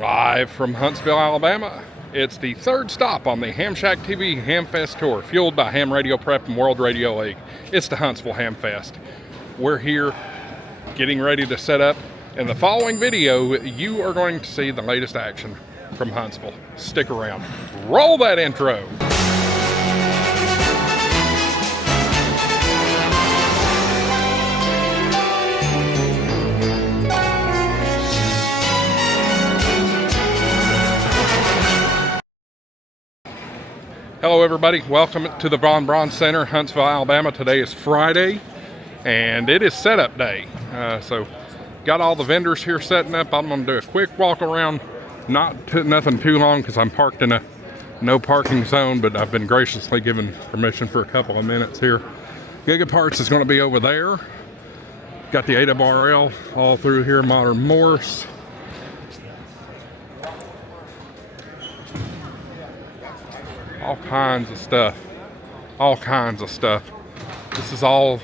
Live from Huntsville, Alabama, it's the third stop on the HamShackTV Hamfest tour, fueled by Ham Radio Prep and World Radio League. It's the Huntsville Hamfest. We're here getting ready to set up. In the following video, you are going to see the latest action from Huntsville. Stick around. Roll that intro. Hello everybody, welcome to the Von Braun Center, Huntsville, Alabama. Today is Friday and it is setup day. So got all the vendors here setting up. I'm gonna do a quick walk around, nothing too long because I'm parked in a no parking zone, but I've been graciously given permission for a couple of minutes here. Gigaparts is gonna be over there. Got the AWRL all through here, modern Morse. All kinds of stuff. All kinds of stuff. This is all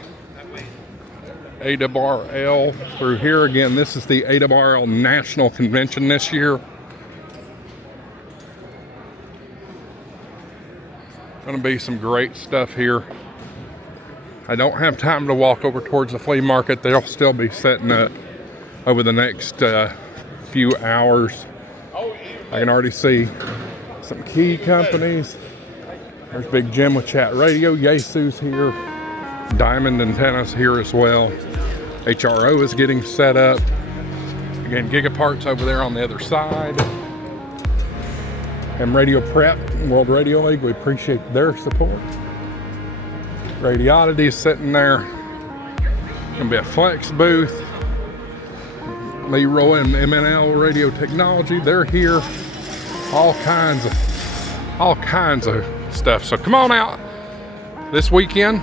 AWRL through here. Again, this is the AWRL National Convention this year. Gonna be some great stuff here. I don't have time to walk over towards the flea market. They'll still be setting up over the next few hours. I can already see some key companies. There's Big Jim with Chat Radio. Yaesu's here. Diamond Antennas here as well. HRO is getting set up. Again, Gigaparts over there on the other side. Ham Radio Prep, World Radio League, we appreciate their support. Radiodity is sitting there. Gonna be a flex booth. Leroy and MNL Radio Technology, they're here. All kinds of stuff. So come on out this weekend,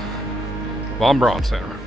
Von Braun Center.